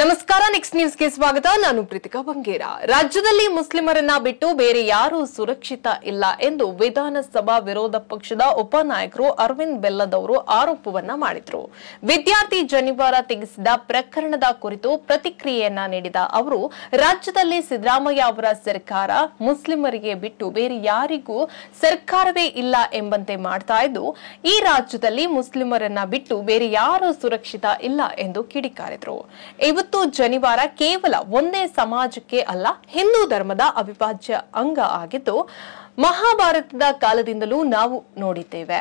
ನಮಸ್ಕಾರ, ನೆಕ್ಸ್ಟ್ ನ್ಯೂಸ್ಗೆ ಸ್ವಾಗತ. ನಾನು ಪ್ರೀತಿಕಾ ಬಂಗೇರ. ರಾಜ್ಯದಲ್ಲಿ ಮುಸ್ಲಿಮರನ್ನ ಬಿಟ್ಟು ಬೇರೆ ಯಾರೂ ಸುರಕ್ಷಿತ ಇಲ್ಲ ಎಂದು ವಿಧಾನಸಭಾ ವಿರೋಧ ಪಕ್ಷದ ಉಪನಾಯಕರು ಅರವಿಂದ್ ಬೆಲ್ಲದವರು ಆರೋಪವನ್ನ ಮಾಡಿದ್ರು. ವಿದ್ಯಾರ್ಥಿ ಜನಿವಾರ ತೆಗೆಸಿದ ಪ್ರಕರಣದ ಕುರಿತು ಪ್ರತಿಕ್ರಿಯೆಯನ್ನ ನೀಡಿದ ಅವರು, ರಾಜ್ಯದಲ್ಲಿ ಸಿದ್ದರಾಮಯ್ಯ ಅವರ ಸರ್ಕಾರ ಮುಸ್ಲಿಮರಿಗೆ ಬಿಟ್ಟು ಬೇರೆ ಯಾರಿಗೂ ಸರ್ಕಾರವೇ ಇಲ್ಲ ಎಂಬಂತೆ ಮಾಡ್ತಾ ಇದ್ದು, ಈ ರಾಜ್ಯದಲ್ಲಿ ಮುಸ್ಲಿಮರನ್ನ ಬಿಟ್ಟು ಬೇರೆ ಯಾರೂ ಸುರಕ್ಷಿತ ಇಲ್ಲ ಎಂದು ಕಿಡಿಕಾರಿದ್ರು. ಇವತ್ತು ಜನಿವಾರ ಕೇವಲ ಒಂದೇ ಸಮಾಜಕ್ಕೆ ಅಲ್ಲ, ಹಿಂದೂ ಧರ್ಮದ ಅವಿಭಾಜ್ಯ ಅಂಗ ಆಗಿದ್ದು, ಮಹಾಭಾರತದ ಕಾಲದಿಂದಲೂ ನಾವು ನೋಡಿದ್ದೇವೆ.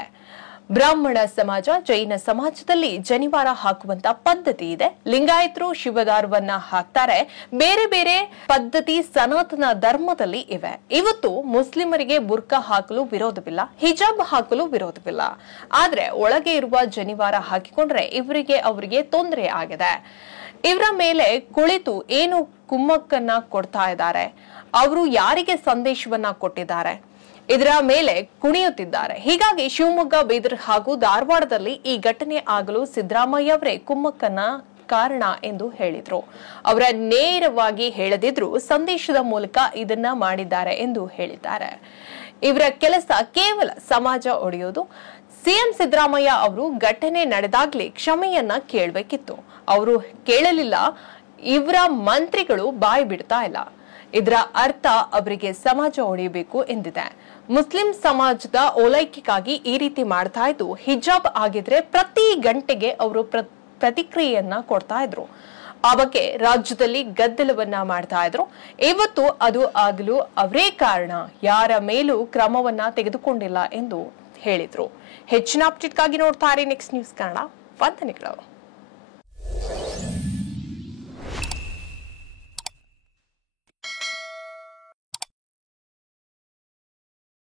ಬ್ರಾಹ್ಮಣ ಸಮಾಜ, ಜೈನ ಸಮಾಜದಲ್ಲಿ ಜನಿವಾರ ಹಾಕುವಂತ ಪದ್ಧತಿ ಇದೆ. ಲಿಂಗಾಯತರು ಶಿವದಾರವನ್ನ ಹಾಕ್ತಾರೆ. ಬೇರೆ ಬೇರೆ ಪದ್ಧತಿ ಸನಾತನ ಧರ್ಮದಲ್ಲಿ ಇವೆ. ಇವತ್ತು ಮುಸ್ಲಿಮರಿಗೆ ಬುರ್ಕಾ ಹಾಕಲು ವಿರೋಧವಿಲ್ಲ, ಹಿಜಾಬ್ ಹಾಕಲು ವಿರೋಧವಿಲ್ಲ. ಆದ್ರೆ ಒಳಗೆ ಇರುವ ಜನಿವಾರ ಹಾಕಿಕೊಂಡ್ರೆ ಅವರಿಗೆ ತೊಂದರೆ ಆಗಿದೆ. ಇವರ ಮೇಲೆ ಕುಳಿತು ಏನು ಕುಮ್ಮಕ್ಕನ್ನ ಕೊಡ್ತಾ ಇದ್ದಾರೆ, ಅವರು ಯಾರಿಗೆ ಸಂದೇಶವನ್ನ ಕೊಟ್ಟಿದ್ದಾರೆ, ಇದರ ಮೇಲೆ ಕುಣಿಯುತ್ತಿದ್ದಾರೆ. ಹೀಗಾಗಿ ಶಿವಮೊಗ್ಗ, ಬೀದರ್ ಹಾಗೂ ಧಾರವಾಡದಲ್ಲಿ ಈ ಘಟನೆ ಆಗಲು ಸಿದ್ದರಾಮಯ್ಯ ಅವರೇ ಕುಮ್ಮಕ್ಕನ್ನ ಕಾರಣ ಎಂದು ಹೇಳಿದ್ರು. ಅವರ ನೇರವಾಗಿ ಹೇಳದಿದ್ರು ಸಂದೇಶದ ಮೂಲಕ ಇದನ್ನ ಮಾಡಿದ್ದಾರೆ ಎಂದು ಹೇಳಿದ್ದಾರೆ. ಇವರ ಕೆಲಸ ಕೇವಲ ಸಮಾಜ ಒಡೆಯೋದು. ಸಿಎಂ ಸಿದ್ದರಾಮಯ್ಯ ಅವರು ಘಟನೆ ನಡೆದಾಗ್ಲೇ ಕ್ಷಮೆಯನ್ನ ಕೇಳಬೇಕಿತ್ತು. ಅವರು ಕೇಳಲಿಲ್ಲ. ಇವರ ಮಂತ್ರಿಗಳು ಬಾಯಿ ಬಿಡ್ತಾ ಇಲ್ಲ. ಇದರ ಅರ್ಥ ಅವರಿಗೆ ಸಮಾಜ ಒಡೆಯಬೇಕು ಎಂದಿದೆ. ಮುಸ್ಲಿಂ ಸಮಾಜದ ಓಲೈಕೆಗಾಗಿ ಈ ರೀತಿ ಮಾಡ್ತಾ ಇದ್ದು, ಹಿಜಾಬ್ ಆಗಿದ್ರೆ ಪ್ರತಿ ಗಂಟೆಗೆ ಅವರು ಪ್ರತಿಕ್ರಿಯೆಯನ್ನ ಕೊಡ್ತಾ ಇದ್ರು. ಆ ಬಗ್ಗೆ ರಾಜ್ಯದಲ್ಲಿ ಗದ್ದಲವನ್ನ ಮಾಡ್ತಾ ಇದ್ರು. ಇವತ್ತು ಅದು ಆಗಲು ಅವರೇ ಕಾರಣ, ಯಾರ ಮೇಲೂ ಕ್ರಮವನ್ನ ತೆಗೆದುಕೊಂಡಿಲ್ಲ ಎಂದು ಹೇಳಿದ್ರು. ಹೆಚ್ಚಿನ ಅಪ್ಡೇಟ್ಗಾಗಿ ನೋಡ್ತಾರೆ ನೆಕ್ಸ್ಟ್ ನ್ಯೂಸ್ ಕನ್ನಡ. ವಂದನೆಗಳು.